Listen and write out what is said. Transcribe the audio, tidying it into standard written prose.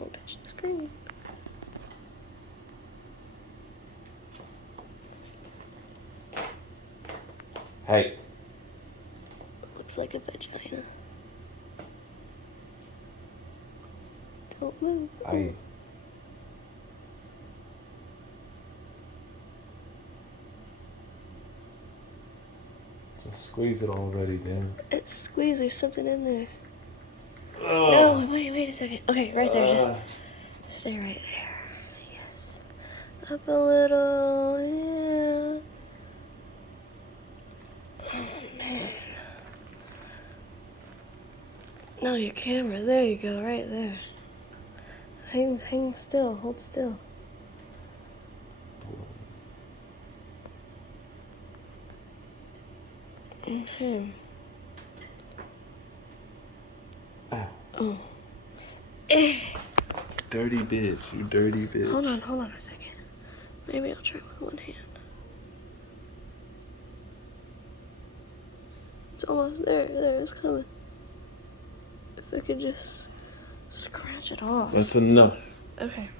Don't touch the screen. Hey. Looks like a vagina. Don't move. I. Just squeeze it already, then. It's squeezed. There's something in there. Oh. No, wait a second. Okay, right there. Just stay right there. Yes. Up a little. Yeah. Oh, man. No, your camera. There you go. Right there. Hang still. Hold still. Okay. Oh. Dirty bitch. You dirty bitch. Hold on a second. Maybe I'll try with one hand. It's almost there. There, it's coming. If I could just scratch it off. That's enough. Okay.